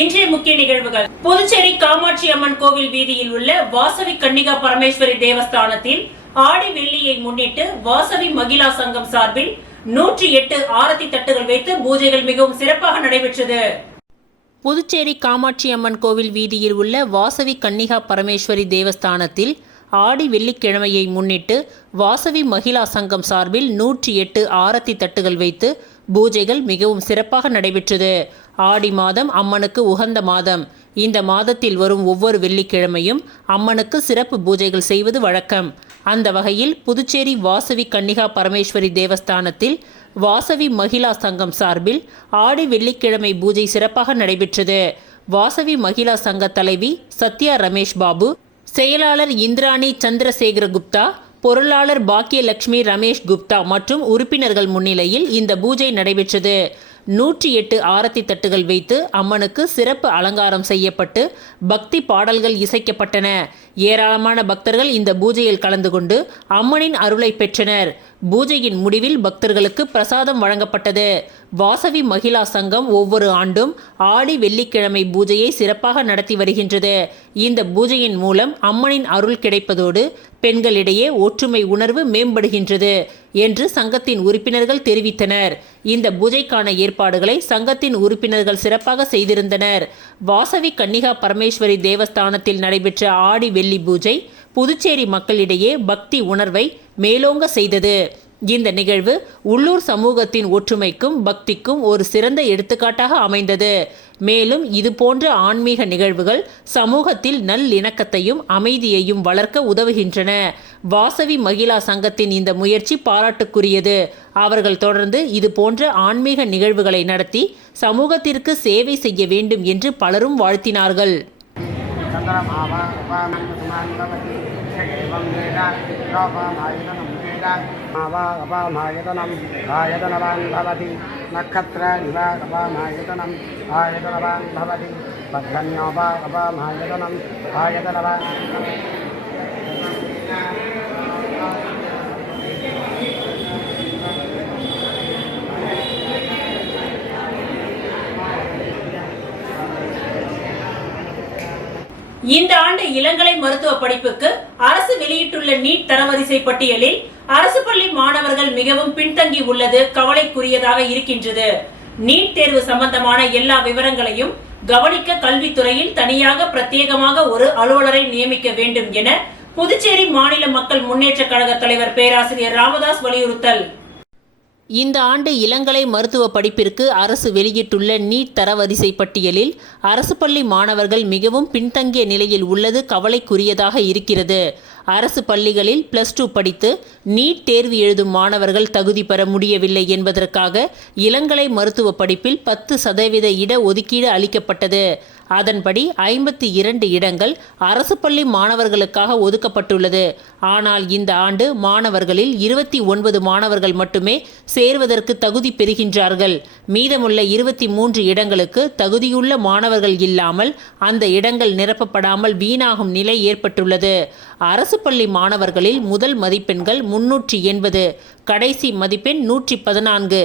இன்றைய முக்கிய நிகழ்வுகள். புதுச்சேரி காமாட்சி அம்மன் கோவில் வீதியில் உள்ள வாசவி கன்னிகா பரமேஸ்வரி தேவஸ்தானத்தில் ஆடி வெள்ளியை முன்னிட்டு வாசவி மகிழா சங்கம் சார்பில் 108 ஆரத்தி தட்டுகள் வைத்து பூஜைகள் மிகவும் சிறப்பாக நடைபெற்றது. புதுச்சேரி காமாட்சி அம்மன் கோவில் வீதியில் உள்ள வாசவி கன்னிகா பரமேஸ்வரி தேவஸ்தானத்தில் ஆடி வெள்ளிக்கிழமையை முன்னிட்டு வாசவி மகிழா சங்கம் சார்பில் 108 ஆரத்தி தட்டுகள் வைத்து பூஜைகள் மிகவும் சிறப்பாக நடைபெற்றது. ஆடி மாதம் அம்மனுக்கு உகந்த மாதம். இந்த மாதத்தில் வரும் ஒவ்வொரு வெள்ளிக்கிழமையும் அம்மனுக்கு சிறப்பு பூஜைகள் செய்வது வழக்கம். அந்த வகையில் புதுச்சேரி வாசவி கன்னிகா பரமேஸ்வரி தேவஸ்தானத்தில் வாசவி மகிழா சங்கம் சார்பில் ஆடி வெள்ளிக்கிழமை பூஜை சிறப்பாக நடைபெற்றது. வாசவி மகிழா சங்க தலைவி சத்யா ரமேஷ் பாபு, செயலாளர் இந்திராணி சந்திரசேகர குப்தா, பொருளாளர் பாக்கியலட்சுமி ரமேஷ் குப்தா மற்றும் உறுப்பினர்கள் முன்னிலையில் இந்த பூஜை நடைபெற்றது. 108 ஆரத்தி தட்டுகள் வைத்து அம்மனுக்கு சிறப்பு அலங்காரம் செய்யப்பட்டு பக்தி பாடல்கள் இசைக்கப்பட்டன. ஏராளமான பக்தர்கள் இந்த பூஜையில் கலந்து கொண்டு அம்மனின் அருளை பெற்றனர். பூஜையின் முடிவில் பக்தர்களுக்கு பிரசாதம் வழங்கப்பட்டது. வாசவி மகிழா சங்கம் ஒவ்வொரு ஆண்டும் ஆடி வெள்ளிக்கிழமை பூஜையை சிறப்பாக நடத்தி வருகின்றது. இந்த பூஜையின் மூலம் அம்மனின் அருள் கிடைப்பதோடு பெண்களிடையே ஒற்றுமை உணர்வு மேம்படுகின்றது என்று சங்கத்தின் உறுப்பினர்கள் தெரிவித்தனர். இந்த பூஜைக்கான ஏற்பாடுகளை சங்கத்தின் உறுப்பினர்கள் சிறப்பாக செய்திருந்தனர். வாசவி கன்னிகா பரமேஸ்வரி தேவஸ்தானத்தில் நடைபெற்ற ஆடி வெள்ளி பூஜை புதுச்சேரி மக்களிடையே பக்தி உணர்வை மேலோங்க செய்தது. இந்த நிகழ்வு உள்ளூர் சமூகத்தின் ஒற்றுமைக்கும் பக்திக்கும் ஒரு சிறந்த எடுத்துக்காட்டாக அமைந்தது. மேலும் இது போன்ற ஆன்மீக நிகழ்வுகள் சமூகத்தில் நல்லிணக்கத்தையும் அமைதியையும் வளர்க்க உதவுகின்றன. வாசவி மகிழா சங்கத்தின் இந்த முயற்சி பாராட்டுக்குரியது. அவர்கள் தொடர்ந்து இது போன்ற ஆன்மீக நிகழ்வுகளை நடத்தி சமூகத்திற்கு சேவை செய்ய வேண்டும் என்று பலரும் வாழ்த்தினார்கள். இந்த ஆண்டு இளங்கலை மருத்துவ படிப்புக்கு அரசு வெளியிட்டுள்ள நீட் தரவரிசை பட்டியலில் அரசு பள்ளி மாணவர்கள் மிகவும் பின்தங்கி உள்ளது கவலைக்குரியதாக இருக்கின்றது. நீட் தேர்வு சம்பந்தமான எல்லா விவரங்களையும் கவனிக்க கல்வித்துறையில் தனியாக பிரத்யேகமாக ஒரு அலுவலரை நியமிக்க வேண்டும் என புதுச்சேரி மாநில மக்கள் முன்னேற்ற கழக தலைவர் பேராசிரியர் ராமதாஸ் வலியுறுத்தல். இந்த ஆண்டு இளங்கலை மருத்துவ படிப்பிற்கு அரசு வெளியிட்டுள்ள நீட் தரவரிசை பட்டியலில் அரசு பள்ளி மாணவர்கள் மிகவும் பின்தங்கிய நிலையில் உள்ளது கவலைக்குரியதாக இருக்கிறது. அரசு பள்ளிகளில் +2 படித்து நீட் தேர்வு எழுதும் மாணவர்கள் தகுதி பெற முடியவில்லை என்பதற்காக இளங்கலை மருத்துவ படிப்பில் 10% இட ஒதுக்கீடு அளிக்கப்பட்டது. அதன்படி 52 இடங்கள் அரசு பள்ளி மாணவர்களுக்காக ஒதுக்கப்பட்டுள்ளது. ஆனால் இந்த ஆண்டு மாணவர்களில் 29 மாணவர்கள் மட்டுமே சேர்வதற்கு தகுதி பெறுகின்றார்கள். மீதமுள்ள 23 இடங்களுக்கு தகுதியுள்ள மாணவர்கள் இல்லாமல் அந்த இடங்கள் நிரப்பப்படாமல் வீணாகும் நிலை ஏற்பட்டுள்ளது. அரசு பள்ளி மாணவர்களில் முதல் மதிப்பெண்கள் 380, கடைசி மதிப்பெண் 114.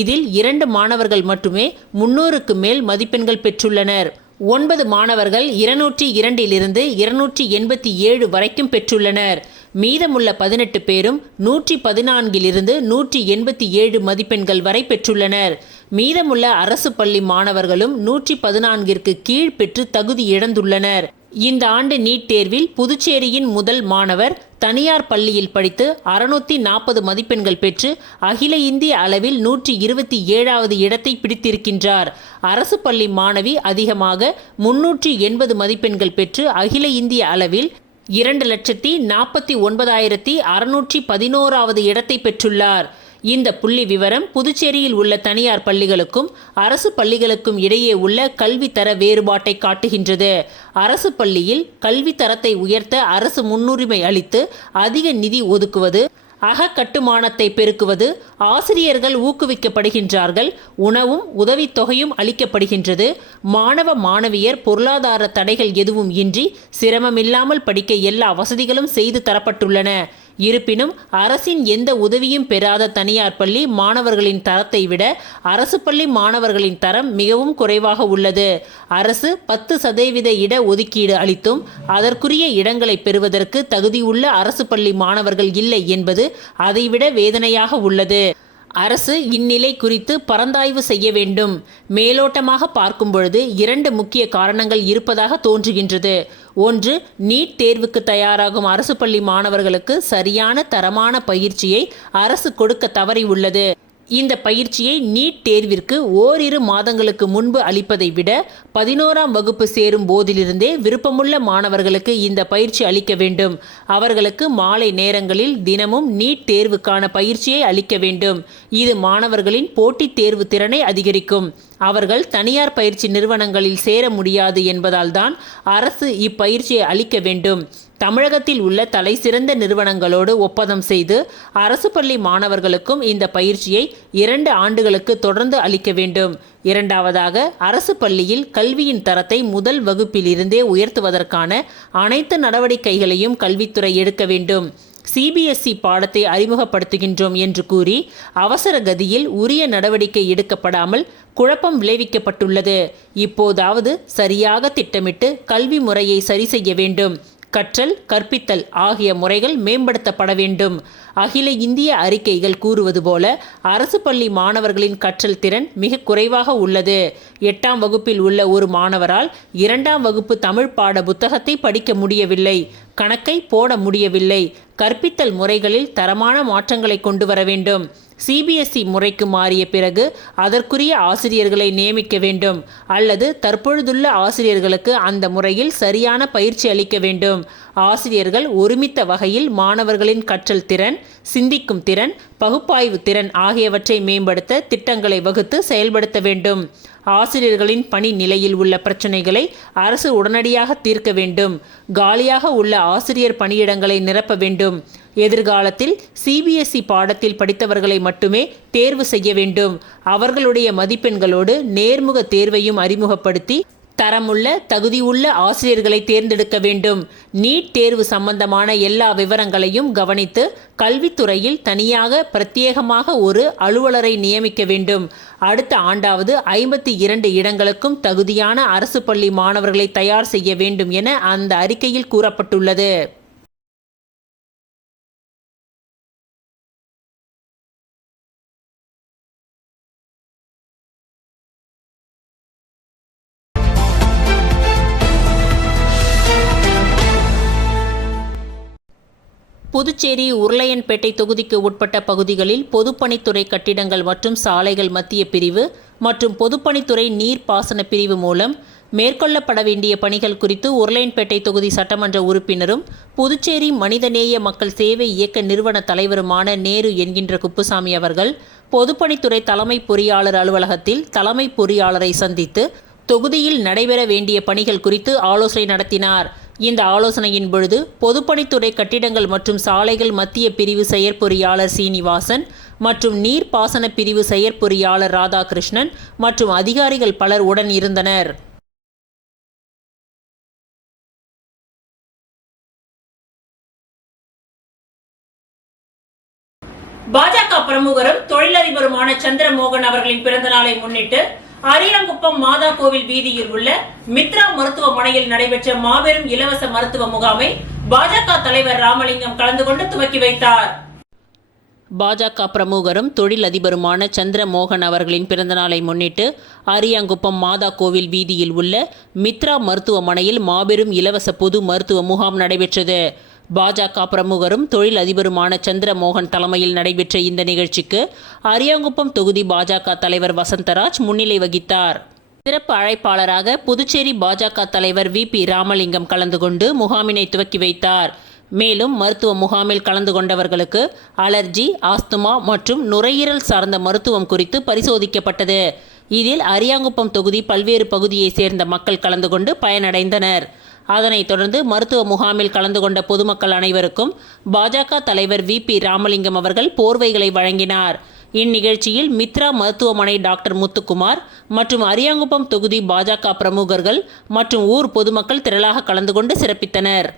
இதில் 2 மாணவர்கள் மட்டுமே 300க்கு மேல் மதிப்பெண்கள் பெற்றுள்ளனர். 9 மாணவர்கள் 202 287 வரைக்கும் பெற்றுள்ளனர். மீதமுள்ள 18 பேரும் 114 187 மதிப்பெண்கள் வரை பெற்றுள்ளனர். மீதமுள்ள அரசு பள்ளி மாணவர்களும் 114ற்கு கீழ் பெற்று தகுதி இழந்துள்ளனர். இந்த ஆண்டு நீட் தேர்வில் புதுச்சேரியின் முதல் மாணவர் தனியார் பள்ளியில் படித்து 640 மதிப்பெண்கள் பெற்று அகில இந்திய அளவில் 127வது இடத்தை பிடித்திருக்கின்றார். அரசு பள்ளி மாணவி அதிகமாக 380 மதிப்பெண்கள் பெற்று அகில இந்திய அளவில் 2,49,611வது இடத்தை பெற்றுள்ளார். இந்த புள்ளி விவரம் புதுச்சேரியில் உள்ள தனியார் பள்ளிகளுக்கும் அரசு பள்ளிகளுக்கும் இடையே உள்ள கல்வி தர வேறுபாட்டை காட்டுகின்றது. அரசு பள்ளியில் கல்வி தரத்தை உயர்த்த அரசு முன்னுரிமை அளித்து அதிக நிதி ஒதுக்குவது, அகக்கட்டுமானத்தை பெருக்குவது, ஆசிரியர்கள் ஊக்குவிக்கப்படுகின்றார்கள், உணவும் உதவித்தொகையும் அளிக்கப்படுகின்றது. மாணவ மாணவியர் பொருளாதார தடைகள் எதுவும் இன்றி சிரமமில்லாமல் படிக்க எல்லா வசதிகளும் செய்து தரப்பட்டுள்ளன. இருப்பினும் அரசின் எந்த உதவியும் பெறாத தனியார் பள்ளி மாணவர்களின் தரத்தை விட அரசு பள்ளி மாணவர்களின் தரம் மிகவும் குறைவாக உள்ளது. அரசு 10% இட ஒதுக்கீடு அளித்தும் அதற்குரிய இடங்களை பெறுவதற்கு தகுதியுள்ள அரசு பள்ளி மாணவர்கள் இல்லை என்பது அதைவிட வேதனையாக உள்ளது. அரசு இந்நிலை குறித்து பரந்தாய்வு செய்ய வேண்டும். மேலோட்டமாக பார்க்கும் பொழுது 2 முக்கிய காரணங்கள் இருப்பதாக தோன்றுகின்றது. ஒன்று, நீட் தேர்வுக்கு தயாராகும் அரசு பள்ளி மாணவர்களுக்கு சரியான தரமான பயிற்சியை அரசு கொடுக்க தவறி உள்ளது. இந்த பயிற்சியை நீட் தேர்விற்கு ஓரிரு மாதங்களுக்கு முன்பு அளிப்பதை விட 11ஆம் வகுப்பு சேரும் போதிலிருந்தே விருப்பமுள்ள மாணவர்களுக்கு இந்த பயிற்சி அளிக்க வேண்டும். அவர்களுக்கு மாலை நேரங்களில் தினமும் நீட் தேர்வுக்கான பயிற்சியை அளிக்க வேண்டும். இது மாணவர்களின் போட்டித் தேர்வு திறனை அதிகரிக்கும். அவர்கள் தனியார் பயிற்சி நிறுவனங்களில் சேர முடியாது என்பதால் தான் அரசு இப்பயிற்சியை அளிக்க வேண்டும். தமிழகத்தில் உள்ள தலைசிறந்த நிறுவனங்களோடு ஒப்பந்தம் செய்து அரசு பள்ளி மாணவர்களுக்கும் இந்த பயிற்சியை 2 ஆண்டுகளுக்கு தொடர்ந்து அளிக்க வேண்டும். இரண்டாவதாக, அரசு பள்ளியில் கல்வியின் தரத்தை முதல் வகுப்பிலிருந்தே உயர்த்துவதற்கான அனைத்து நடவடிக்கைகளையும் கல்வித்துறை எடுக்க வேண்டும். CBSE பாடத்தை அறிமுகப்படுத்துகின்றோம் என்று கூறி அவசர கதியில் உரிய நடவடிக்கை எடுக்கப்படாமல் குழப்பம் விளைவிக்கப்பட்டுள்ளது. இப்போதாவது சரியாக திட்டமிட்டு கல்வி முறையை சரி செய்ய வேண்டும். கற்றல், கற்பித்தல் ஆகிய முறைகள் மேம்படுத்தப்பட வேண்டும். அகில இந்திய அறிக்கைகள் கூறுவது போல அரசு பள்ளி மாணவர்களின் கற்றல் திறன் மிக குறைவாக உள்ளது. 8ஆம் வகுப்பில் உள்ள ஒரு மாணவரால் 2ஆம் வகுப்பு தமிழ் பாட புத்தகத்தை படிக்க முடியவில்லை, கணக்கை போட முடியவில்லை. கற்பித்தல் முறைகளில் தரமான மாற்றங்களை கொண்டு வர வேண்டும். CBSE முறைக்கு மாறிய பிறகு அதற்குரிய ஆசிரியர்களை நியமிக்க வேண்டும் அல்லது தற்பொழுதுள்ள ஆசிரியர்களுக்கு அந்த முறையில் சரியான பயிற்சி அளிக்க வேண்டும். ஆசிரியர்கள் ஒருமித்த வகையில் மாணவர்களின் கற்றல் திறன், சிந்திக்கும் திறன், பகுப்பாய்வு திறன் ஆகியவற்றை மேம்படுத்த திட்டங்களை வகுத்து செயல்படுத்த வேண்டும். ஆசிரியர்களின் பணி நிலையில் உள்ள பிரச்சனைகளை அரசு உடனடியாக தீர்க்க வேண்டும். காலியாக உள்ள ஆசிரியர் பணியிடங்களை நிரப்ப வேண்டும். எதிர்காலத்தில் CBSE பாடத்தில் படித்தவர்களை மட்டுமே தேர்வு செய்ய வேண்டும். அவர்களுடைய மதிப்பெண்களோடு நேர்முக தேர்வையும் அறிமுகப்படுத்தி தரமுள்ள தகுதியுள்ள ஆசிரியர்களை தேர்ந்தெடுக்க வேண்டும். நீட் தேர்வு சம்பந்தமான எல்லா விவரங்களையும் கவனித்து கல்வித்துறையில் தனியாக பிரத்யேகமாக ஒரு அலுவலரை நியமிக்க வேண்டும். அடுத்த ஆண்டாவது 52 இடங்களுக்கும் தகுதியான அரசு பள்ளி மாணவர்களை தயார் செய்ய வேண்டும் என அந்த அறிக்கையில் கூறப்பட்டுள்ளது. புதுச்சேரி உருளையன்பேட்டை தொகுதிக்கு உட்பட்ட பகுதிகளில் பொதுப்பணித்துறை கட்டிடங்கள் மற்றும் சாலைகள் மத்திய பிரிவு மற்றும் பொதுப்பணித்துறை நீர்ப்பாசன பிரிவு மூலம் மேற்கொள்ளப்பட வேண்டிய பணிகள் குறித்து உருளையன்பேட்டை தொகுதி சட்டமன்ற உறுப்பினரும் புதுச்சேரி மனிதநேய மக்கள் சேவை இயக்க நிறுவன தலைவருமான நேரு என்கின்ற குப்புசாமி அவர்கள் பொதுப்பணித்துறை தலைமை பொறியாளர் அலுவலகத்தில் தலைமை பொறியாளரை சந்தித்து தொகுதியில் நடைபெற வேண்டிய பணிகள் குறித்து ஆலோசனை நடத்தினார். இந்த ஆலோசனையின் பொழுது பொதுப்பணித்துறை கட்டிடங்கள் மற்றும் சாலைகள் மத்திய பிரிவு செயற்பொறியாளர் சீனிவாசன் மற்றும் நீர்ப்பாசன பிரிவு செயற்பொறியாளர் ராதாகிருஷ்ணன் மற்றும் அதிகாரிகள் பலர் உடன் இருந்தனர். பாஜக பிரமுகரும் தொழிலதிபருமான சந்திரமோகன் அவர்களின் பிறந்த நாளை முன்னிட்டு அரியாங்குப்பம் மாதா கோவில் வீதியில் உள்ள மித்ரா மருத்துவமனையில் நடைபெற்ற மாபெரும் இலவச மருத்துவ முகாமை பாஜக தலைவர் ராமலிங்கம் கலந்து கொண்டு துவக்கி வைத்தார். பாஜக பிரமுகரும் தொழிலதிபருமான சந்திரமோகன் அவர்களின் பிறந்தநாளை முன்னிட்டு அரியாங்குப்பம் மாதா கோவில் வீதியில் உள்ள மித்ரா மருத்துவமனையில் மாபெரும் இலவச பொது மருத்துவ முகாம் நடைபெற்றது. பாஜக பிரமுகரும் தொழிலதிபருமான சந்திரமோகன் தலைமையில் நடைபெற்ற இந்த நிகழ்ச்சிக்கு அரியாங்குப்பம் தொகுதி பாஜக தலைவர் வசந்தராஜ் முன்னிலை வகித்தார். சிறப்பு அழைப்பாளராக புதுச்சேரி பாஜக தலைவர் VP ராமலிங்கம் கலந்து கொண்டு முகாமினை துவக்கி வைத்தார். மேலும் மருத்துவ முகாமில் கலந்து கொண்டவர்களுக்கு அலர்ஜி, ஆஸ்துமா மற்றும் நுரையீரல் சார்ந்த மருத்துவம் குறித்து பரிசோதிக்கப்பட்டது. இதில் அரியாங்குப்பம் தொகுதி பல்வேறு பகுதியை சேர்ந்த மக்கள் கலந்து கொண்டு பயனடைந்தனர். அதனைத் தொடர்ந்து மருத்துவ முகாமில் கலந்து கொண்ட பொதுமக்கள் அனைவருக்கும் பாஜக தலைவர் VP ராமலிங்கம் அவர்கள் போர்வைகளை வழங்கினார். இந்நிகழ்ச்சியில் மித்ரா மருத்துவமனை டாக்டர் முத்துக்குமார் மற்றும் அரியாங்குப்பம் தொகுதி பாஜக பிரமுகர்கள் மற்றும் ஊர் பொதுமக்கள் திரளாக கலந்து கொண்டு சிறப்பித்தனர்.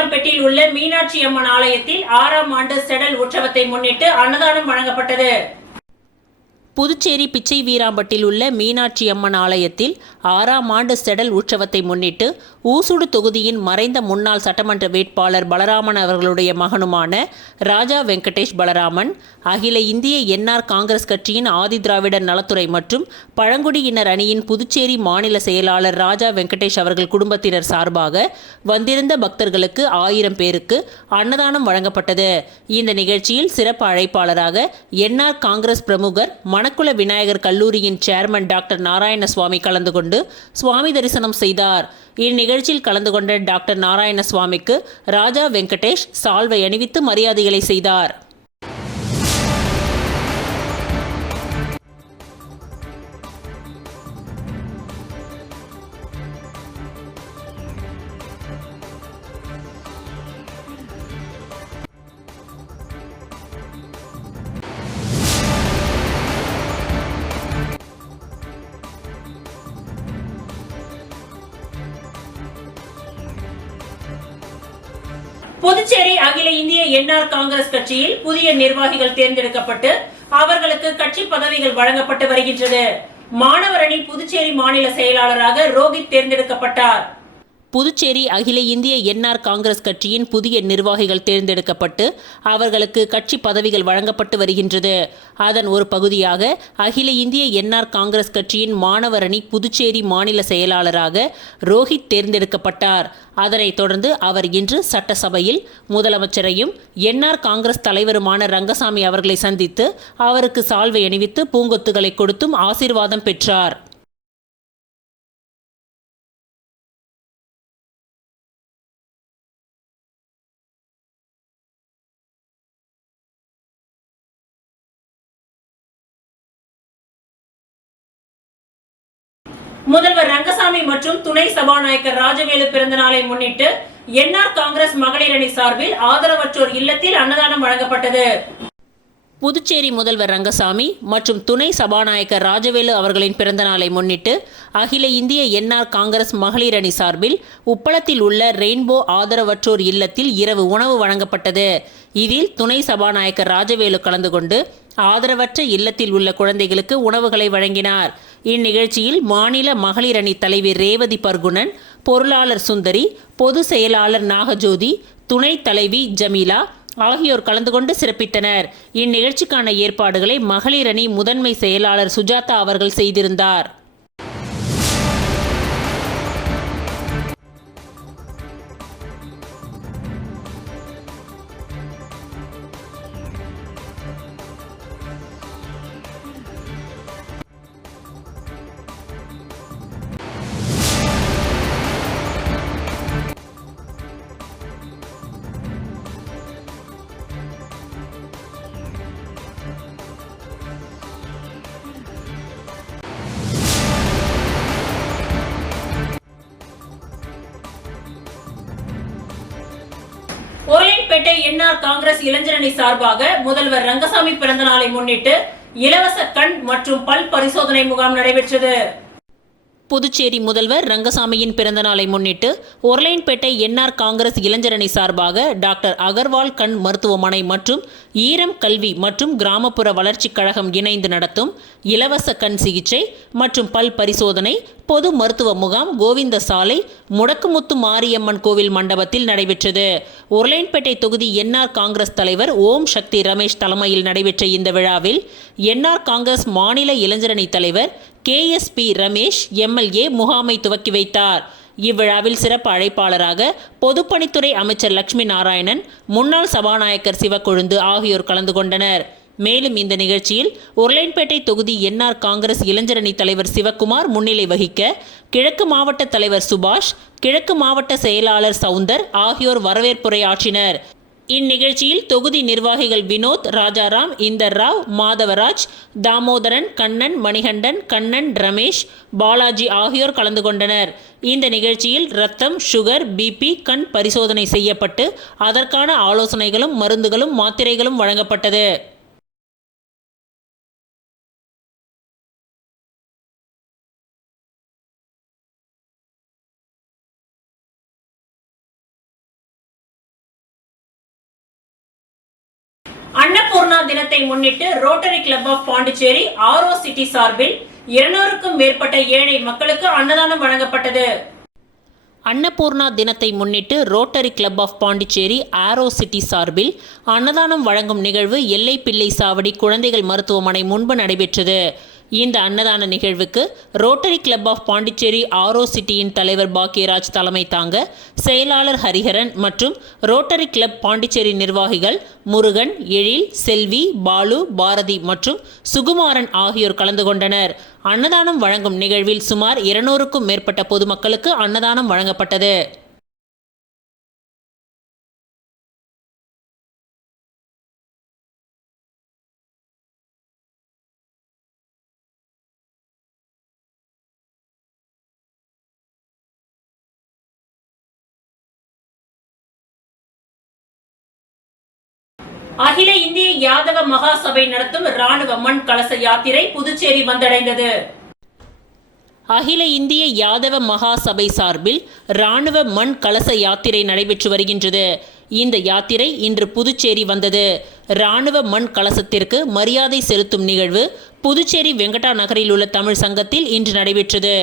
வீராம்பட்டியில் உள்ள மீனாட்சி அம்மன் ஆலயத்தில் 6ஆம் ஆண்டு செடல் உற்சவத்தை முன்னிட்டு அன்னதானம் வழங்கப்பட்டது. புதுச்சேரி பிச்சை வீராம்பட்டில் உள்ள மீனாட்சி அம்மன் ஆலயத்தில் 6ஆம் ஆண்டு செடல் உற்சவத்தை முன்னிட்டு ஊசுடு தொகுதியின் மறைந்த முன்னாள் சட்டமன்ற வேட்பாளர் பலராமன் அவர்களுடைய மகனுமான ராஜா வெங்கடேஷ் பலராமன், அகில இந்திய என்ஆர் காங்கிரஸ் கட்சியின் ஆதிதிராவிடர் நலத்துறை மற்றும் பழங்குடியினர் அணியின் புதுச்சேரி மாநில செயலாளர் ராஜா வெங்கடேஷ் அவர்கள் குடும்பத்தினர் சார்பாக வந்திருந்த பக்தர்களுக்கு 1000 பேருக்கு அன்னதானம் வழங்கப்பட்டது. இந்த நிகழ்ச்சியில் சிறப்பு அழைப்பாளராக என்ஆர் காங்கிரஸ் பிரமுகர் மணக்குள விநாயகர் கல்லூரியின் சேர்மன் டாக்டர் நாராயணசுவாமி கலந்து கொண்டு சுவாமி தரிசனம் செய்தார். இந்நிகழ்ச்சியில் கலந்து கொண்ட டாக்டர் நாராயணசுவாமிக்கு ராஜா வெங்கடேஷ் சால்வை அணிவித்து மரியாதைகளை செய்தார். புதுச்சேரி அகில இந்திய என்ஆர் காங்கிரஸ் கட்சியில் புதிய நிர்வாகிகள் தேர்ந்தெடுக்கப்பட்டு அவர்களுக்கு கட்சி பதவிகள் வழங்கப்பட்டு வருகின்றது. மாணவர் அணி புதுச்சேரி மாநில செயலாளராக ரோஹித் தேர்ந்தெடுக்கப்பட்டார். புதுச்சேரி அகில இந்திய என்ஆர் காங்கிரஸ் கட்சியின் புதிய நிர்வாகிகள் தேர்ந்தெடுக்கப்பட்டு அவர்களுக்கு கட்சி பதவிகள் வழங்கப்பட்டு வருகின்றது. அதன் ஒரு பகுதியாக அகில இந்திய என்ஆர் காங்கிரஸ் கட்சியின் மாணவர் அணி புதுச்சேரி மாநில செயலாளராக ரோஹித் தேர்ந்தெடுக்கப்பட்டார். அதனைத் தொடர்ந்து அவர் இன்று சட்டசபையில் முதலமைச்சரையும் என்ஆர் காங்கிரஸ் தலைவருமான ரங்கசாமி அவர்களை சந்தித்து அவருக்கு சால்வை அணிவித்து பூங்கொத்துகளை கொடுத்தும் ஆசீர்வாதம் பெற்றார். முதல்வர் ரங்கசாமி மற்றும் துணை சபாநாயகர் ராஜவேலு பிறந்த நாளை முன்னிட்டு என்ஆர் காங்கிரஸ் மகளிர் அணி சார்பில் ஆதரவற்றோர் இல்லத்தில் அன்னதானம் வழங்கப்பட்டது. புதுச்சேரி முதல்வர் ரங்கசாமி மற்றும் துணை சபாநாயகர் ராஜவேலு அவர்களின் பிறந்த நாளை முன்னிட்டு அகில இந்திய என்ஆர் காங்கிரஸ் மகளிர் அணி சார்பில் உப்பளத்தில் உள்ள ரெயின்போ ஆதரவற்றோர் இல்லத்தில் இரவு உணவு வழங்கப்பட்டது. இதில் துணை சபாநாயகர் ராஜவேலு கலந்து கொண்டு ஆதரவற்ற இல்லத்தில் உள்ள குழந்தைகளுக்கு உணவுகளை வழங்கினார். இந்நிகழ்ச்சியில் மாநில மகளிர் அணி தலைவி ரேவதி பர்குணன், பொருளாளர் சுந்தரி, பொது செயலாளர் நாகஜோதி, துணைத் தலைவி ஜமீலா ஆகியோர் கலந்து கொண்டு சிறப்பித்தனர். இந்நிகழ்ச்சிக்கான ஏற்பாடுகளை மகளிர் அணி முதன்மை செயலாளர் சுஜாதா அவர்கள் செய்திருந்தார். உருளையன்பேட்டை என்ஆர் காங்கிரஸ் இளைஞரணி சார்பாக முதல்வர் ரங்கசாமி பிறந்த நாளை முன்னிட்டு இலவச கண் மற்றும் பல் பரிசோதனை முகாம் நடைபெற்றது. புதுச்சேரி முதல்வர் ரங்கசாமியின் பிறந்த நாளை முன்னிட்டு உருளையன்பேட்டை என்ஆர் காங்கிரஸ் இளைஞரணி சார்பாக டாக்டர் அகர்வால் கண் மருத்துவமனை மற்றும் ஈரம் கல்வி மற்றும் கிராமப்புற வளர்ச்சிக் கழகம் இணைந்து நடத்தும் இலவச கண் சிகிச்சை மற்றும் பல் பரிசோதனை பொது மருத்துவ முகாம் கோவிந்த சாலை முடக்குமுத்து மாரியம்மன் கோவில் மண்டபத்தில் நடைபெற்றது. உருளையன்பேட்டை தொகுதி என்ஆர் காங்கிரஸ் தலைவர் ஓம் சக்தி ரமேஷ் தலைமையில் நடைபெற்ற இந்த விழாவில் என்ஆர் காங்கிரஸ் மாநில இளைஞரணி தலைவர் KSP ரமேஷ் MLA முகாமை துவக்கி வைத்தார். இவ்விழாவில் சிறப்பு அழைப்பாளராக பொதுப்பணித்துறை அமைச்சர் லட்சுமி நாராயணன், முன்னாள் சபாநாயகர் சிவக்கொழுந்து ஆகியோர் கலந்து கொண்டனர். மேலும் இந்த நிகழ்ச்சியில் உருளையன்பேட்டை தொகுதி என்ஆர் காங்கிரஸ் இளைஞரணி தலைவர் சிவக்குமார் முன்னிலை வகிக்க கிழக்கு மாவட்ட தலைவர் சுபாஷ், கிழக்கு மாவட்ட செயலாளர் சவுந்தர் ஆகியோர் வரவேற்புரை ஆற்றினர். இந்நிகழ்ச்சியில் தொகுதி நிர்வாகிகள் வினோத், ராஜாராம், இந்தர் ராவ், மாதவராஜ், தாமோதரன், கண்ணன், மணிகண்டன், கண்ணன், ரமேஷ், பாலாஜி ஆகியோர் கலந்து கொண்டனர். இந்த நிகழ்ச்சியில் ரத்தம், சுகர், BP, கண் பரிசோதனை செய்யப்பட்டு அதற்கான ஆலோசனைகளும் மருந்துகளும் மாத்திரைகளும் வழங்கப்பட்டது. அன்னபூர்ணா தினத்தை முன்னிட்டு Rotary club of Pondicherry Auro city சார்பில் 200க்கும் மேற்பட்ட ஏழை மக்களுக்கு அன்னதானம் வழங்கப்பட்டது. அன்னபூர்ணா தினத்தை முன்னிட்டு Rotary club of Pondicherry Auro city சார்பில் அன்னதானம் வழங்கும் நிகழ்வு எல்லைப்பிள்ளை சாவடி குழந்தைகள் மருத்துவமனை முன்பு நடைபெற்றது. இந்த அன்னதான நிகழ்வுக்கு ரோட்டரி கிளப் ஆஃப் பாண்டிச்சேரி ஆரோ சிட்டியின் தலைவர் பாக்கியராஜ் தலைமை தாங்க செயலாளர் ஹரிஹரன் மற்றும் ரோட்டரி கிளப் பாண்டிச்சேரி நிர்வாகிகள் முருகன், எழில், செல்வி, பாலு, பாரதி மற்றும் சுகுமாரன் ஆகியோர் கலந்து கொண்டனர். அன்னதானம் வழங்கும் நிகழ்வில் சுமார் 200க்கும் மேற்பட்ட பொதுமக்களுக்கு அன்னதானம் வழங்கப்பட்டது. அகில இந்திய யாதவ மகாசபை நடத்தும் ராணுவ மண் கலச யாத்திரை புதுச்சேரி வந்தடைந்தது. அகில இந்திய யாதவ மகாசபை சார்பில் ராணுவ மண் கலச யாத்திரை நடைபெற்று வருகின்றது. இந்த யாத்திரை இன்று புதுச்சேரி வந்தது. ராணுவ மண் கலசத்திற்கு மரியாதை செலுத்தும் நிகழ்வு புதுச்சேரி வெங்கடா நகரில் உள்ள தமிழ் சங்கத்தில் இன்று நடைபெற்றது.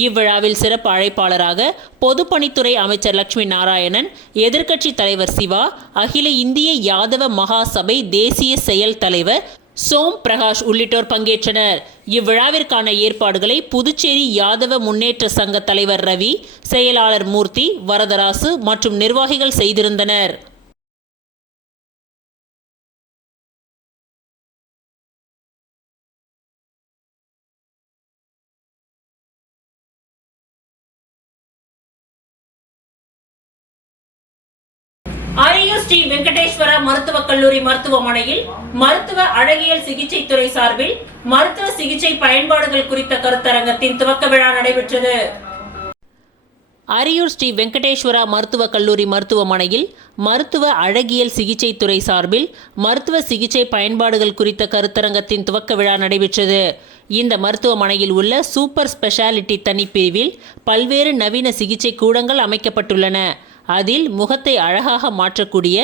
இவ்விழாவில் சிறப்பு அழைப்பாளராக பொதுப்பணித்துறை அமைச்சர் லட்சுமி நாராயணன், எதிர்க்கட்சி தலைவர் சிவா, அகில இந்திய யாதவ மகாசபை தேசிய செயல் தலைவர் சோம் பிரகாஷ் உள்ளிட்டோர் பங்கேற்றனர். இவ்விழாவிற்கான ஏற்பாடுகளை புதுச்சேரி யாதவ முன்னேற்ற சங்க தலைவர் ரவி, செயலாளர் மூர்த்தி, வரதராசு மற்றும் நிர்வாகிகள் செய்திருந்தனர். அரியூர் ஸ்ரீ வெங்கடேஸ்வரா மருத்துவக் கல்லூரி மருத்துவமனையில் மருத்துவ அழகியல் சிகிச்சை துறை சார்பில் மருத்துவ சிகிச்சை பயன்பாடுகள் குறித்த கருத்தரங்கத்தின் துவக்க விழா நடைபெற்றது. அரியூர் ஸ்ரீ வெங்கடேஸ்வரா மருத்துவக் கல்லூரி மருத்துவமனையில் மருத்துவ அழகியல் சிகிச்சை துறை சார்பில் மருத்துவ சிகிச்சை பயன்பாடுகள் குறித்த கருத்தரங்கத்தின் துவக்க விழா நடைபெற்றது. இந்த மருத்துவமனையில் உள்ள சூப்பர் ஸ்பெஷாலிட்டி தனிப்பிரிவில் பல்வேறு நவீன சிகிச்சை கூடங்கள் அமைக்கப்பட்டுள்ளன. அதில் முகத்தை அழகாக மாற்றக்கூடிய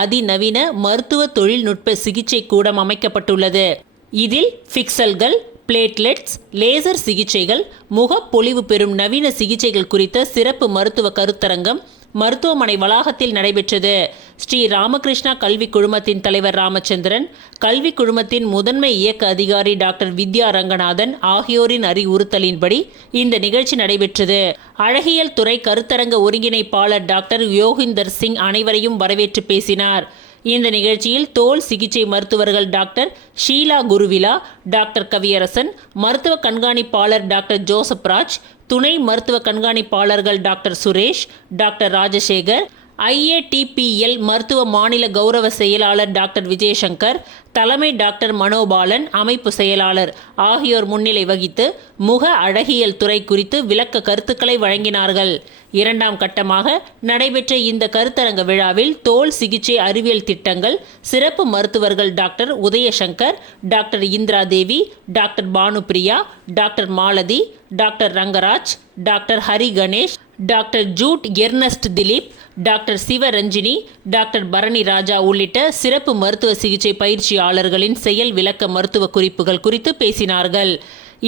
அதிநவீன மருத்துவ தொழில்நுட்ப சிகிச்சை கூடம் அமைக்கப்பட்டுள்ளது. இதில் பிக்சல்கள், பிளேட்லெட்ஸ், லேசர் சிகிச்சைகள், முகப்பொலிவு பெறும் நவீன சிகிச்சைகள் குறித்த சிறப்பு மருத்துவ கருத்தரங்கம் மருத்துவமனை வளாகத்தில் நடைபெற்றது. ஸ்ரீ ராமகிருஷ்ணா கல்வி குழுமத்தின் தலைவர் ராமச்சந்திரன், கல்வி குழுமத்தின் முதன்மை இயக்க அதிகாரி டாக்டர் வித்யா ரங்கநாதன் ஆகியோரின் அறிவுறுத்தலின்படி இந்த நிகழ்ச்சி நடைபெற்றது. அழகியல் துறை கருத்தரங்க ஒருங்கிணைப்பாளர் டாக்டர் யோகிந்தர் சிங் அனைவரையும் வரவேற்று பேசினார். இந்த நிகழ்ச்சியில் தோல் சிகிச்சை மருத்துவர்கள் டாக்டர் ஷீலா குருவிலா, டாக்டர் கவியரசன், மருத்துவ கண்காணிப்பாளர் டாக்டர் ஜோசப் ராஜ், துணை மருத்துவ கண்காணிப்பாளர்கள் doctor Suresh, doctor Rajasekar, IATPL மருத்துவ மாநில கௌரவ செயலாளர் டாக்டர் விஜயசங்கர், தலைமை டாக்டர் மனோபாலன், அமைப்பு செயலாளர் ஆகியோர் முன்னிலை வகித்து முக அழகியல் துறை குறித்து விளக்க கருத்துக்களை வழங்கினார்கள். இரண்டாம் கட்டமாக நடைபெற்ற இந்த கருத்தரங்க விழாவில் தோல் சிகிச்சை அறிவியல் திட்டங்கள் சிறப்பு மருத்துவர்கள் doctor Udayashankar, doctor Indira Devi, doctor Bhanupriya, doctor Malathi, doctor Rangaraj, doctor Hari Ganesh, doctor Jude Ernest Dileep, doctor Sivaranjini, doctor Bharani Raja உள்ளிட்ட சிறப்பு மருத்துவ சிகிச்சை பயிற்சியாளர்களின் செயல் விளக்க மருத்துவ குறிப்புகள் குறித்து பேசினார்கள்.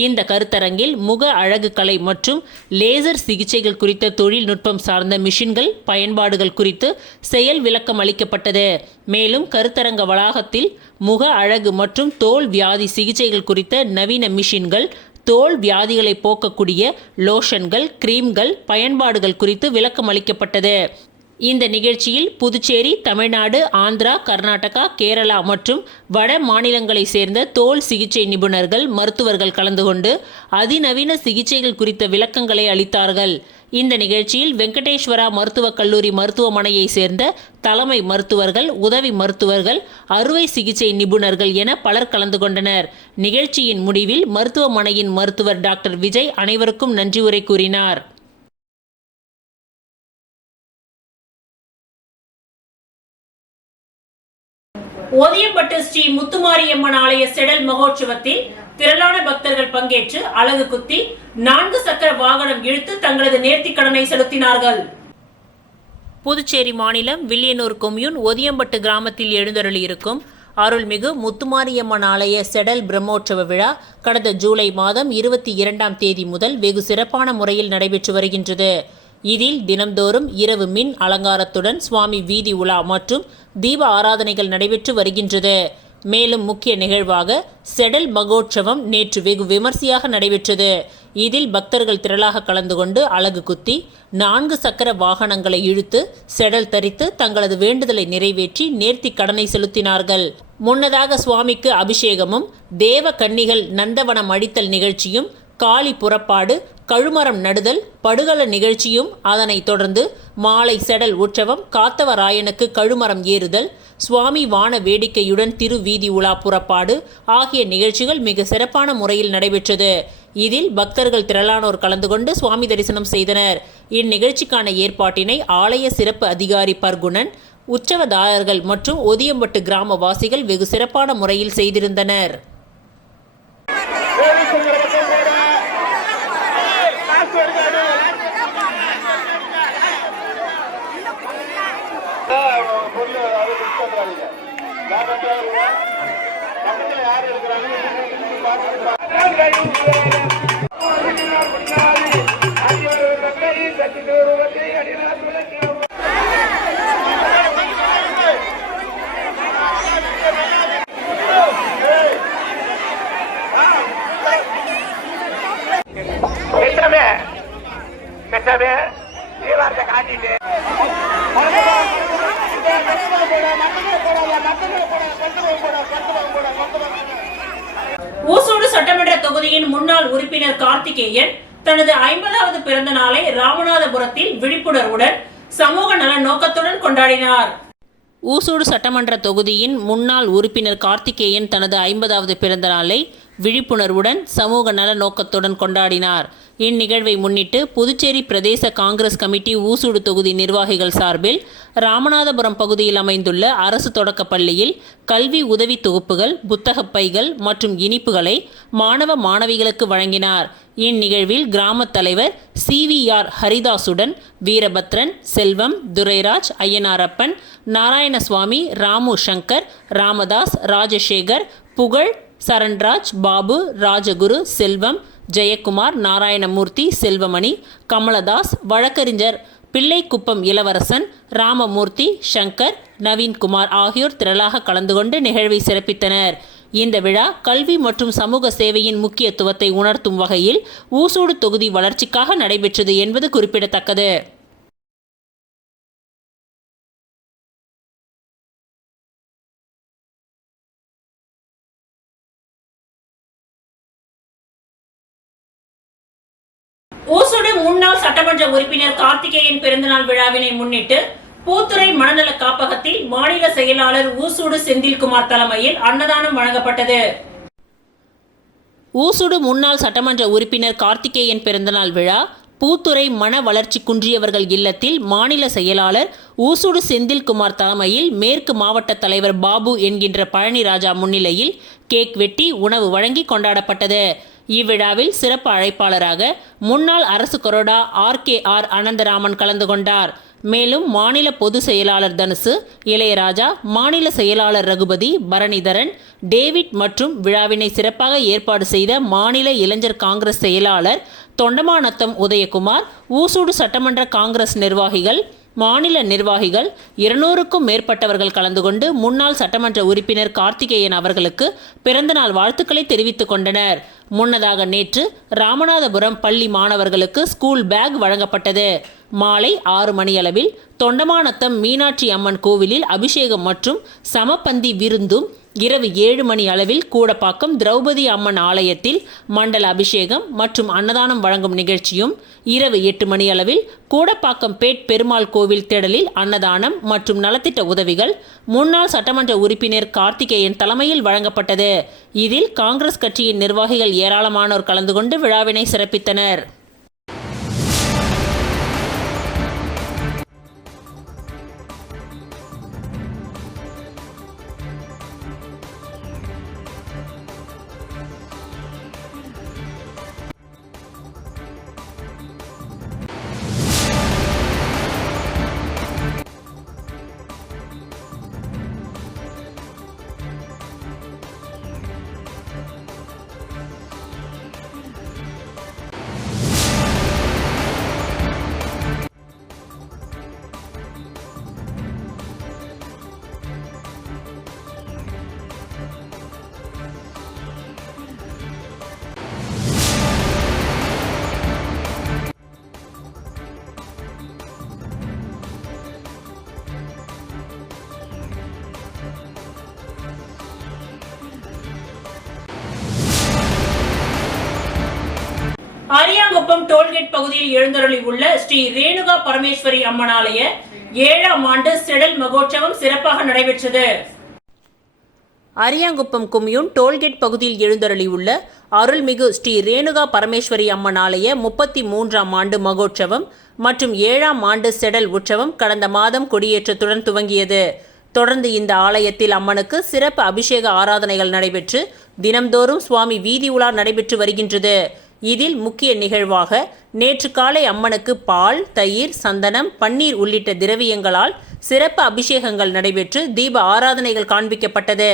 இந்த கருத்தரங்கில் முக அழகு கலை மற்றும் லேசர் சிகிச்சைகள் குறித்த தொழில்நுட்பம் சார்ந்த மிஷின்கள் பயன்பாடுகள் குறித்து செயல் விளக்கம் அளிக்கப்பட்டது. மேலும் கருத்தரங்க வளாகத்தில் முக அழகு மற்றும் தோல் வியாதி சிகிச்சைகள் குறித்த நவீன மிஷின்கள், தோல் வியாதிகளை போக்கக்கூடிய லோஷன்கள், கிரீம்கள் பயன்பாடுகள் குறித்து விளக்கம் அளிக்கப்பட்டது. இந்த நிகழ்ச்சியில் புதுச்சேரி, தமிழ்நாடு, ஆந்திரா, கர்நாடகா, கேரளா மற்றும் வட மாநிலங்களை சேர்ந்த தோல் சிகிச்சை நிபுணர்கள், மருத்துவர்கள் கலந்து கொண்டு அதிநவீன சிகிச்சைகள் குறித்த விளக்கங்களை அளித்தார்கள். இந்த நிகழ்ச்சியில் வெங்கடேஸ்வரா மருத்துவக் கல்லூரி மருத்துவமனையை சேர்ந்த தலைமை மருத்துவர்கள், உதவி மருத்துவர்கள், அறுவை சிகிச்சை நிபுணர்கள் என பலர் கலந்து கொண்டனர். நிகழ்ச்சியின் முடிவில் மருத்துவமனையின் மருத்துவர் டாக்டர் விஜய் அனைவருக்கும் நன்றி உரை கூறினார். ஓதியம்பட்டு ஸ்ரீ முத்துமாரியம்மன் ஆலய செடல் மகோற்சவத்தில் திரளான பக்தர்கள் பங்கேற்று அலகு குத்தி 4 சக்கர வாகனம் இழுத்து தங்களது நேர்த்திக் கடனை செலுத்தினார்கள். புதுச்சேரி மாநிலம் வில்லியனூர் கொம்யூன் ஓதியம்பட்டு கிராமத்தில் எழுந்தருளியிருக்கும் அருள்மிகு முத்துமாரியம்மன் ஆலய செடல் பிரம்மோற்சவ விழா கடந்த ஜூலை மாதம் 22ஆம் தேதி முதல் வெகு சிறப்பான முறையில் நடைபெற்று வருகின்றது. இதில் தினம்தோறும் இரவு மின் அலங்காரத்துடன் சுவாமி வீதி உலா மற்றும் தீப ஆராதனைகள் நடைபெற்று வருகின்றது. மேலும் முக்கிய நிகழ்வாக செடல் மகோற்சவம் நேற்று வெகு விமர்சையாக நடைபெற்றது. இதில் பக்தர்கள் திரளாக கலந்து கொண்டு அலகு குத்தி 4 சக்கர வாகனங்களை இழுத்து செடல் தரித்து தங்களது வேண்டுதலை நிறைவேற்றி நேர்த்தி கடனை செலுத்தினார்கள். முன்னதாக சுவாமிக்கு அபிஷேகமும் தேவ கன்னிகள் நந்தவனம் அடித்தல் நிகழ்ச்சியும் காளி புறப்பாடு கழுமரம் நடுதல் படுகள நிகழ்ச்சியும் அதனைத் தொடர்ந்து மாலை செடல் உற்சவம் காத்தவராயனுக்கு கழுமரம் ஏறுதல் சுவாமி வான வேடிக்கையுடன் திருவீதி உலா புறப்பாடு ஆகிய நிகழ்ச்சிகள் மிக சிறப்பான முறையில் நடைபெற்றது. இதில் பக்தர்கள் திரளானோர் கலந்து கொண்டு சுவாமி தரிசனம் செய்தனர். இந்நிகழ்ச்சிக்கான ஏற்பாட்டினை ஆலய சிறப்பு அதிகாரி பர்குணன், உற்சவதாரர்கள் மற்றும் ஒதியம்பட்டு கிராமவாசிகள் வெகு சிறப்பான முறையில் செய்திருந்தனர். ஊசூடு சட்டமன்ற தொகுதியின் முன்னாள் உறுப்பினர் கார்த்திகேயன் தனது 50வது பிறந்த நாளை ராமநாதபுரத்தில் விழிப்புணர்வுடன் சமூக நல நோக்கத்துடன் கொண்டாடினார். ஊசூடு சட்டமன்ற தொகுதியின் முன்னாள் உறுப்பினர் கார்த்திகேயன் தனது 50வது பிறந்த நாளை விழிப்புணர்வுடன் சமூக நல நோக்கத்துடன் கொண்டாடினார். இந்நிகழ்வை முன்னிட்டு புதுச்சேரி பிரதேச காங்கிரஸ் கமிட்டி ஊசூடு தொகுதி நிர்வாகிகள் சார்பில் ராமநாதபுரம் பகுதியில் அமைந்துள்ள அரசு தொடக்கப் பள்ளியில் கல்வி உதவி தொகுப்புகள், புத்தகப் பைகள் மற்றும் இனிப்புகளை மாணவ மாணவிகளுக்கு வழங்கினார். இந்நிகழ்வில் கிராமத் தலைவர் CVR ஹரிதாசுடன் வீரபத்ரன், செல்வம், துரைராஜ், ஐயனாரப்பன், நாராயணசுவாமி, ராமு சங்கர், ராமதாஸ், ராஜசேகர், புகழ், சரண்ராஜ், பாபு, ராஜகுரு, செல்வம், ஜெயக்குமார், நாராயணமூர்த்தி, செல்வமணி, கமலதாஸ், வழக்கறிஞர் பிள்ளைக்குப்பம் இளவரசன், ராமமூர்த்தி, சங்கர், நவீன்குமார் ஆகியோர் திரளாக கலந்து கொண்டு நிகழ்வை சிறப்பித்தனர். இந்த விழா கல்வி மற்றும் சமூக சேவையின் முக்கியத்துவத்தை உணர்த்தும் வகையில் ஊசூடு தொகுதி வளர்ச்சிக்காக நடைபெற்றது என்பது குறிப்பிடத்தக்கது. ஊசூடு முன்னாள் சட்டமன்ற உறுப்பினர் கார்த்திகேயன் பிறந்தநாள் விழாவினை முன்னிட்டு பூத்துறை மனநல காப்பகத்தில் மாநில செயலாளர் ஊசூடு செந்தில்குமார் தலைமையில் அன்னதானம் வழங்கப்பட்டது. ஊசூடு முன்னாள் சட்டமன்ற உறுப்பினர் கார்த்திகேயன் பிறந்தநாள் விழா பூத்துறை மன வளர்ச்சி குன்றியவர்கள் இல்லத்தில் மாநில செயலாளர் ஊசூடு செந்தில்குமார் தலைமையில் மேற்கு மாவட்ட தலைவர் பாபு என்கின்ற பழனிராஜா முன்னிலையில் கேக் வெட்டி உணவு வழங்கி கொண்டாடப்பட்டது. இவ்விழாவில் சிறப்பு அழைப்பாளராக முன்னாள் அரசு கொறடா RKR அனந்தராமன் கலந்து கொண்டார். மேலும் மாநில பொதுச் செயலாளர் தனுசு, இளையராஜா, மாநில செயலாளர் ரகுபதி, பரணிதரன், டேவிட் மற்றும் விழாவினை சிறப்பாக ஏற்பாடு செய்த மாநில இளைஞர் காங்கிரஸ் செயலாளர் தொண்டமாநத்தம் உதயகுமார், ஊசூடு சட்டமன்ற காங்கிரஸ் நிர்வாகிகள், மாநில நிர்வாகிகள் 200க்கும் மேற்பட்டவர்கள் கலந்து கொண்டு முன்னாள் சட்டமன்ற உறுப்பினர் கார்த்திகேயன் அவர்களுக்கு பிறந்தநாள் வாழ்த்துக்களை தெரிவித்துக் கொண்டனர். முன்னதாக நேற்று ராமநாதபுரம் பள்ளி மாணவர்களுக்கு ஸ்கூல் பேக் வழங்கப்பட்டது. மாலை 6 மணியளவில் தொண்டமாநத்தம் மீனாட்சி அம்மன் கோவிலில் அபிஷேகம் மற்றும் சமபந்தி விருந்தும், இரவு 7 மணி அளவில் கூடப்பாக்கம் திரௌபதி அம்மன் ஆலயத்தில் மண்டல அபிஷேகம் மற்றும் அன்னதானம் வழங்கும் நிகழ்ச்சியும், இரவு 8 மணி அளவில் கூடப்பாக்கம் பேட் பெருமாள் கோவில் திடலில் அன்னதானம் மற்றும் நலத்திட்ட உதவிகள் முன்னாள் சட்டமன்ற உறுப்பினர் கார்த்திகேயன் தலைமையில் வழங்கப்பட்டது. இதில் காங்கிரஸ் கட்சியின் நிர்வாகிகள் ஏராளமானோர் கலந்து கொண்டு விழாவினை சிறப்பித்தனர். பகுதியில் எழுந்தருளி உள்ள ஸ்ரீ ரேணுகா பரமேஸ்வரி அம்மன் ஆலய 7ஆம் ஆண்டு செடல் மகோற்சவம் சிறப்பாக நடைபெற்றது. அரியாங்குப்பம் கொம்யூன் டோல்கேட் பகுதியில் எழுந்தருளியுள்ள அருள்மிகு ஸ்ரீ ரேணுகா பரமேஸ்வரி அம்மன் ஆலய 33ஆம் ஆண்டு மகோற்சவம் மற்றும் 7ஆம் ஆண்டு செடல் உற்சவம் கடந்த மாதம் கொடியேற்றத்துடன் துவங்கியது. தொடர்ந்து இந்த ஆலயத்தில் அம்மனுக்கு சிறப்பு அபிஷேக ஆராதனைகள் நடைபெற்று தினம்தோறும் சுவாமி வீதி உலா நடைபெற்று வருகின்றது. இதில் முக்கிய நிகழ்வாக நேற்று காலை அம்மனுக்கு பால், தயிர், சந்தனம், பன்னீர் உள்ளிட்ட திரவியங்களால் சிறப்பு அபிஷேகங்கள் நடைபெற்று தீப ஆராதனைகள் காண்பிக்கப்பட்டது.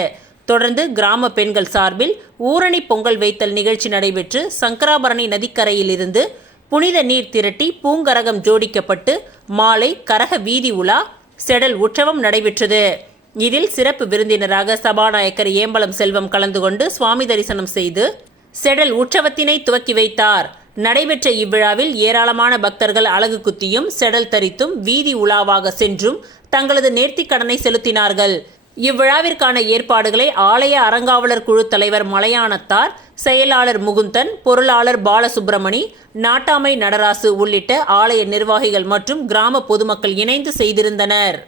தொடர்ந்து கிராம பெண்கள் சார்பில் ஊரணி பொங்கல் வைத்தல் நிகழ்ச்சி நடைபெற்று சங்கராபரணி நதிக்கரையில் இருந்து புனித நீர் திரட்டி பூங்கரகம் ஜோடிக்கப்பட்டு மாலை கரக வீதி உலா செடல் உற்சவம் நடைபெற்றது. இதில் சிறப்பு விருந்தினராக சபாநாயகர் ஏம்பலம் செல்வம் கலந்து கொண்டு சுவாமி தரிசனம் செய்து செடல் உற்சவத்தினை துவக்கி வைத்தார். நடைபெற்ற இவ்விழாவில் ஏராளமான பக்தர்கள் அலகு குத்தியும் செடல் தரித்தும் வீதி உலாவாக சென்றும் தங்களது நேர்த்திக்கடனை செலுத்தினார்கள். இவ்விழாவிற்கான ஏற்பாடுகளை ஆலய அறங்காவலர் குழு தலைவர் மலையானத்தார், செயலாளர் முகுந்தன், பொருளாளர் பாலசுப்பிரமணி, நாட்டாமை நடராசு உள்ளிட்ட ஆலய நிர்வாகிகள் மற்றும் கிராம பொதுமக்கள் இணைந்து செய்திருந்தனர்.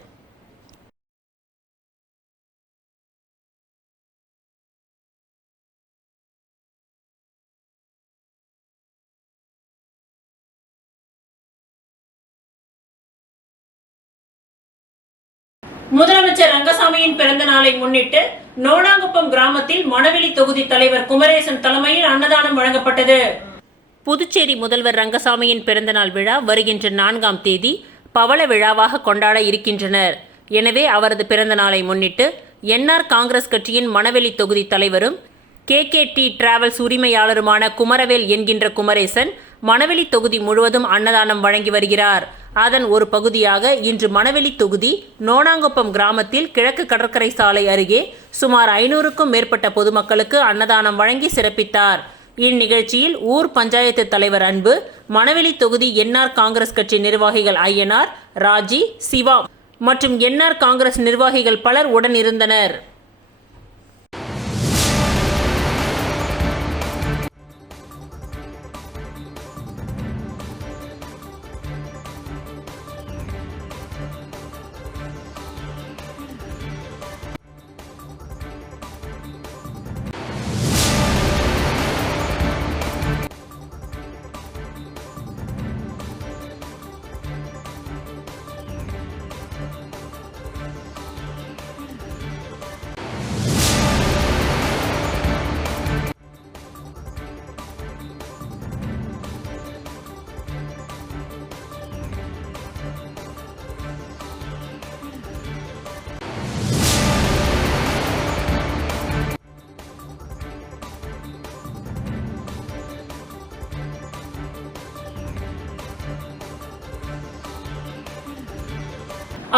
முதலமைச்சர் ரங்கசாமியின் பிறந்த நாளை முன்னிட்டு நோனாங்குப்பம் கிராமத்தில் மணவெளி தொகுதி தலைவர் குமரேசன் தலைமையில் அன்னதானம் வழங்கப்பட்டது. புதுச்சேரி முதல்வர் ரங்கசாமியின் பிறந்தநாள் விழா வருகின்ற 4ஆம் தேதி பவள விழாவாக கொண்டாட இருக்கின்றனர். எனவே அவரது பிறந்த நாளை முன்னிட்டு என்ஆர் காங்கிரஸ் கட்சியின் மணவெளி தொகுதி தலைவரும் KKT டிராவல்ஸ் உரிமையாளருமான குமரவேல் என்கின்ற குமரேசன் மணவெளி தொகுதி முழுவதும் அன்னதானம் வழங்கி வருகிறார். அதன் ஒரு பகுதியாக இன்று மணவெளி தொகுதி நோனாங்குப்பம் கிராமத்தில் கிழக்கு கடற்கரை சாலை அருகே சுமார் 500க்கும் மேற்பட்ட பொதுமக்களுக்கு அன்னதானம் வழங்கி சிறப்பித்தார். இந்நிகழ்ச்சியில் ஊர் பஞ்சாயத்து தலைவர் அன்பு, மணவெளி தொகுதி என்ஆர் காங்கிரஸ் கட்சி நிர்வாகிகள் ஐயனார், ராஜி, சிவா மற்றும் என்ஆர் காங்கிரஸ் நிர்வாகிகள் பலர் உடன் இருந்தனர்.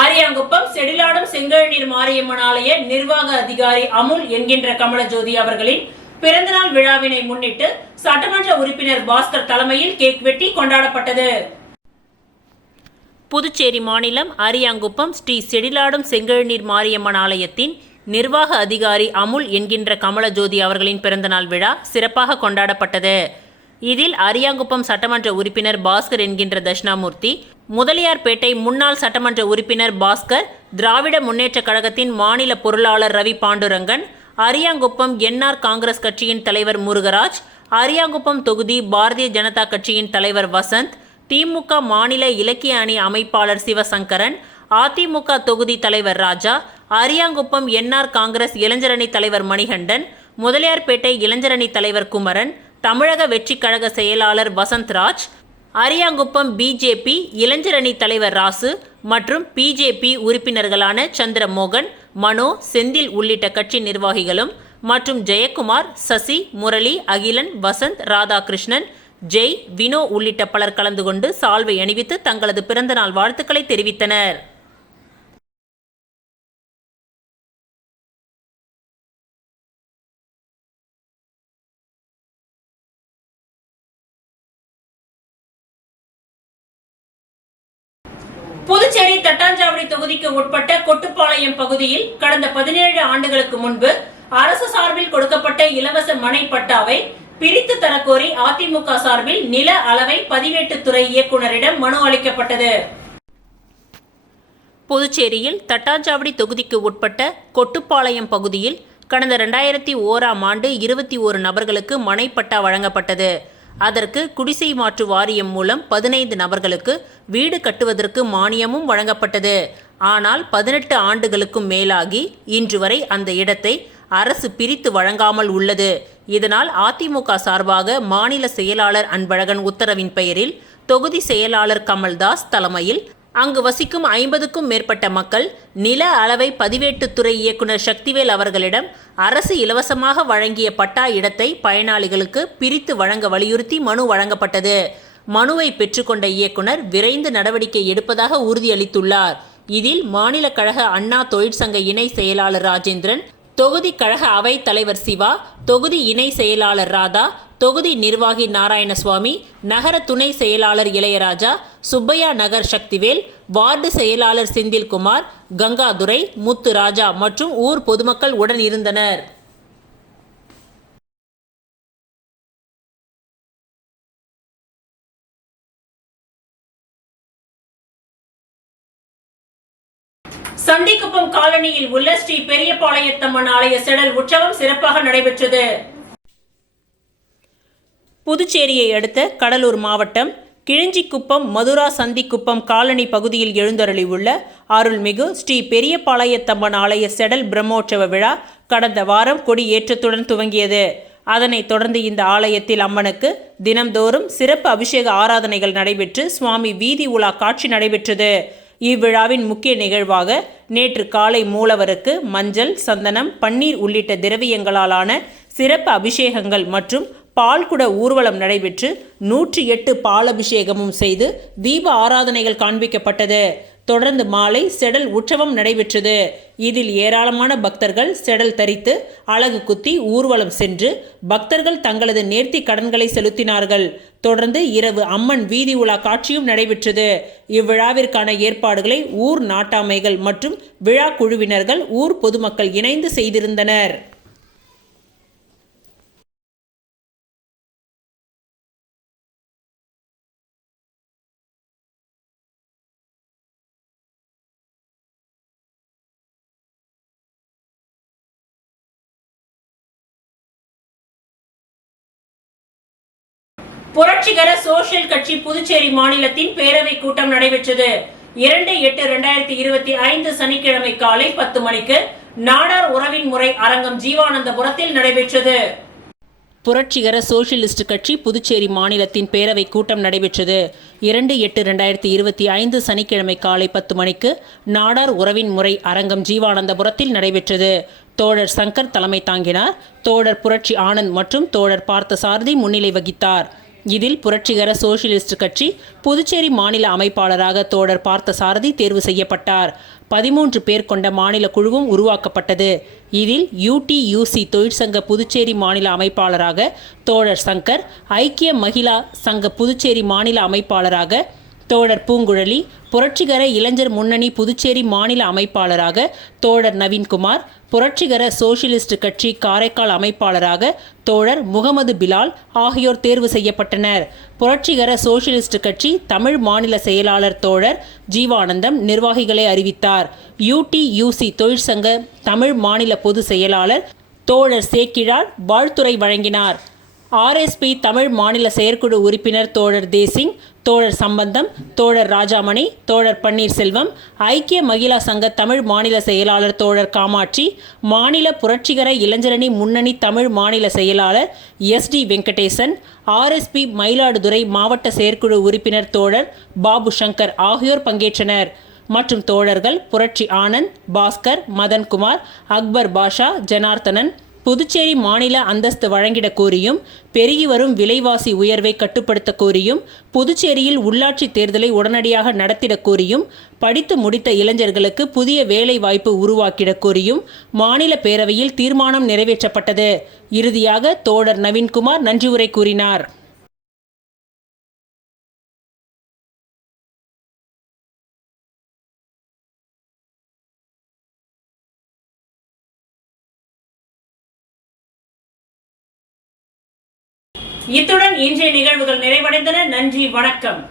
அரியாங்குப்பம் செடிலாடும் செங்கழுநீர் மாரியம்மன் ஆலய நிர்வாக அதிகாரி அமுல் என்கின்ற கமலஜோதி அவர்களின் பிறந்தநாள் விழாவினை முன்னிட்டு சட்டமன்ற உறுப்பினர் பாஸ்கர் தலைமையில் கேக் வெட்டி கொண்டாடப்பட்டது. புதுச்சேரி மாநிலம் அரியாங்குப்பம் ஸ்ரீ செடிலாடும் செங்கழுநீர் மாரியம்மன் ஆலயத்தின் நிர்வாக அதிகாரி அமுல் என்கின்ற கமலஜோதி அவர்களின் பிறந்தநாள் விழா சிறப்பாக கொண்டாடப்பட்டது. இதில் அரியாங்குப்பம் சட்டமன்ற உறுப்பினர் பாஸ்கர் என்கின்ற தட்சிணாமூர்த்தி, முதலியார்பேட்டை முன்னாள் சட்டமன்ற உறுப்பினர் பாஸ்கர், திராவிட முன்னேற்ற கழகத்தின் மாநில பொருளாளர் ரவி பாண்டுரங்கன், அரியாங்குப்பம் என்ஆர் காங்கிரஸ் கட்சியின் தலைவர் முருகராஜ், அரியாங்குப்பம் தொகுதி பாரதிய ஜனதா கட்சியின் தலைவர் வசந்த், திமுக மாநில இலக்கிய அணி அமைப்பாளர் சிவசங்கரன், அதிமுக தொகுதி தலைவர் ராஜா, அரியாங்குப்பம் என்ஆர் காங்கிரஸ் இளைஞரணி தலைவர் மணிகண்டன், முதலியார்பேட்டை இளைஞரணி தலைவர் குமரன், தமிழக வெற்றி கழக செயலாளர் வசந்த்ராஜ், அரியாங்குப்பம் பிஜேபி இளைஞரணி தலைவர் ராசு மற்றும் பிஜேபி உறுப்பினர்களான சந்திரமோகன், மனோ, செந்தில் உள்ளிட்ட கட்சி நிர்வாகிகளும் மற்றும் ஜெயக்குமார், சசி, முரளி, அகிலன், வசந்த், ராதாகிருஷ்ணன், ஜெய், வினோ உள்ளிட்ட பலர் கலந்து கொண்டு சால்வை அணிவித்து தங்களது பிறந்தநாள் வாழ்த்துக்களை தெரிவித்தனர். புதுச்சேரி தட்டாஞ்சாவடி தொகுதிக்கு உட்பட்ட கொட்டுப்பாளையம் பகுதியில் கடந்த 17 ஆண்டுகளுக்கு முன்பு அரசு சார்பில் கொடுக்கப்பட்ட இலவச மனை பட்டாவை பிரித்து தரக்கோரி அதிமுக சார்பில் நில அளவை பதிவேட்டுத்துறை இயக்குநரிடம் மனு அளிக்கப்பட்டது. புதுச்சேரியில் தட்டாஞ்சாவடி தொகுதிக்கு உட்பட்ட கொட்டுப்பாளையம் பகுதியில் கடந்த 2001ஆம் ஆண்டு 21 நபர்களுக்கு மனைப்பட்டா வழங்கப்பட்டது. அதற்கு குடிசை மாற்று வாரியம் மூலம் 15 நபர்களுக்கு வீடு கட்டுவதற்கு மானியமும் வழங்கப்பட்டது. ஆனால் 18 ஆண்டுகளுக்கும் மேலாகி இன்று வரை அந்த இடத்தை அரசு பிரித்து வழங்காமல் உள்ளது. இதனால் அதிமுக சார்பாக மாநில செயலாளர் அன்பழகன் உத்தரவின் பெயரில் தொகுதி செயலாளர் கமல்தாஸ் தலைமையில் அங்கு வசிக்கும் 50க்கும் மேற்பட்ட மக்கள் நில அளவை பதிவேட்டுத்துறை இயக்குனர் சக்திவேல் அவர்களிடம் அரசு இலவசமாக வழங்கிய பட்டா இடத்தை பயனாளிகளுக்கு பிரித்து வழங்க வலியுறுத்தி மனு வழங்கப்பட்டது. மனுவை பெற்றுக்கொண்ட இயக்குனர் விரைந்து நடவடிக்கை எடுப்பதாக உறுதியளித்துள்ளார். இதில் மாநில கழக அண்ணா தொழிற்சங்க இணை செயலாளர் ராஜேந்திரன், தொகுதி கழக அவைத் தலைவர் சிவா, தொகுதி இணை செயலாளர் ராதா, தொகுதி நிர்வாகி நாராயணசுவாமி, நகர துணை செயலாளர் இளையராஜா, சுப்பையா நகர் சக்திவேல், வார்டு செயலாளர் செந்தில்குமார், கங்காதுரை, முத்து ராஜா மற்றும் ஊர் பொதுமக்கள் உடன் இருந்தனர். சண்டிக்குப்பம் காலனியில் உள்ள ஸ்ரீ பெரியபாளையத்தம்மன் ஆலய செடல் உற்சவம் சிறப்பாக நடைபெற்றது. புதுச்சேரியை அடுத்த கடலூர் மாவட்டம் கிழிஞ்சிக்குப்பம் மதுரா சந்திக்குப்பம் காலனி பகுதியில் எழுந்தருளியுள்ள அருள்மிகு ஸ்ரீ பெரியபாளையத்தம்மன் ஆலய செடல் பிரம்மோற்சவ விழா கடந்த வாரம் கொடி ஏற்றத்துடன் துவங்கியது. அதனைத் தொடர்ந்து இந்த ஆலயத்தில் அம்மனுக்கு தினம்தோறும் சிறப்பு அபிஷேக ஆராதனைகள் நடைபெற்று சுவாமி வீதி உலா காட்சி நடைபெற்றது. இவ்விழாவின் முக்கிய நிகழ்வாக நேற்று காலை மூலவருக்கு மஞ்சள், சந்தனம், பன்னீர் உள்ளிட்ட திரவியங்களாலான சிறப்பு அபிஷேகங்கள் மற்றும் பால்குட ஊர்வலம் நடைபெற்று 108 பாலபிஷேகமும் செய்து தீப ஆராதனைகள் காண்பிக்கப்பட்டது. தொடர்ந்து மாலை செடல் உற்சவம் நடைபெற்றது. இதில் ஏராளமான பக்தர்கள் செடல் தரித்து அலகு குத்தி ஊர்வலம் சென்று பக்தர்கள் தங்களது நேர்த்தி கடன்களை செலுத்தினார்கள். தொடர்ந்து இரவு அம்மன் வீதி உலா காட்சியும் நடைபெற்றது. இவ்விழாவிற்கான ஏற்பாடுகளை ஊர் நாட்டாமைகள் மற்றும் விழா குழுவினர்கள், ஊர் பொதுமக்கள் இணைந்து செய்திருந்தனர். புரட்சிகர சோஷியல் கட்சி புதுச்சேரி மாநிலத்தின் பேரவை கூட்டம் நடைபெற்றது. 2/8/2025 சனிக்கிழமை காலை 10 மணிக்கு நாடார் உறவின் முறை அரங்கம் ஜீவானந்தபுரத்தில் நடைபெற்றது. புரட்சிகர சோஷியலிஸ்ட் கட்சி புதுச்சேரி மாநிலத்தின் பேரவை கூட்டம் நடைபெற்றது. 2/8/2025 சனிக்கிழமை காலை 10 மணிக்கு நாடார் உறவின் முறை அரங்கம் ஜீவானந்தபுரத்தில் நடைபெற்றது. தோழர் சங்கர் தலைமை தாங்கினார். தோழர் புரட்சி ஆனந்த் மற்றும் தோழர் பார்த்தசாரதி முன்னிலை வகித்தார். இதில் புரட்சிகர சோஷியலிஸ்ட் கட்சி புதுச்சேரி மாநில அமைப்பாளராக தோழர் பார்த்தசாரதி தேர்வு செய்யப்பட்டார். 13 பேர் கொண்ட மாநில குழுவும் உருவாக்கப்பட்டது. இதில் UTUC தொழிற்சங்க புதுச்சேரி மாநில அமைப்பாளராக தோழர் சங்கர், ஐக்கிய மகிழா சங்க புதுச்சேரி மாநில அமைப்பாளராக தோழர் பூங்குழலி, புரட்சிகர இளைஞர் முன்னணி புதுச்சேரி மாநில அமைப்பாளராக தோழர் நவீன்குமார், புரட்சிகர சோஷியலிஸ்ட் கட்சி காரைக்கால் அமைப்பாளராக தோழர் முகமது பிலால் ஆகியோர் தேர்வு செய்யப்பட்டனர். புரட்சிகர சோஷியலிஸ்ட் கட்சி தமிழ் மாநில செயலாளர் தோழர் ஜீவானந்தம் நிர்வாகிகளை அறிவித்தார். UTUC தொழிற்சங்க தமிழ் மாநில பொது செயலாளர் தோழர் சேக்கிழார் வாழ்த்துரை வழங்கினார். RSP தமிழ் மாநில செயற்குழு உறுப்பினர் தோழர் தேசிங், தோழர் சம்பந்தம், தோழர் ராஜாமணி, தோழர் பன்னீர்செல்வம், ஐக்கிய மகிழா சங்க தமிழ் மாநில செயலாளர் தோழர் காமாட்சி, மாநில புரட்சிகர இளைஞரணி முன்னணி தமிழ் மாநில செயலாளர் SD வெங்கடேசன், RSP மயிலாடுதுறை மாவட்ட செயற்குழு உறுப்பினர் தோழர் பாபு சங்கர் ஆகியோர் பங்கேற்றனர். மற்றும் தோழர்கள் புரட்சி ஆனந்த், பாஸ்கர், மதன்குமார், அக்பர் பாஷா, ஜனார்த்தனன் புதுச்சேரி மாநில அந்தஸ்து வழங்கிட கோரியும், பெருகி வரும் விலைவாசி உயர்வை கட்டுப்படுத்த கோரியும், புதுச்சேரியில் உள்ளாட்சி தேர்தலை உடனடியாக நடத்திட கோரியும், படித்து முடித்த இளைஞர்களுக்கு புதிய வேலை வாய்ப்பு உருவாக்கிட கோரியும் மாநில பேரவையில் தீர்மானம் நிறைவேற்றப்பட்டது. இறுதியாக தோழர் நவீன்குமார் நன்றி உரை கூறினார். இத்துடன் இன்றைய நிகழ்வுகள் நிறைவடைந்தன. நன்றி, வணக்கம்.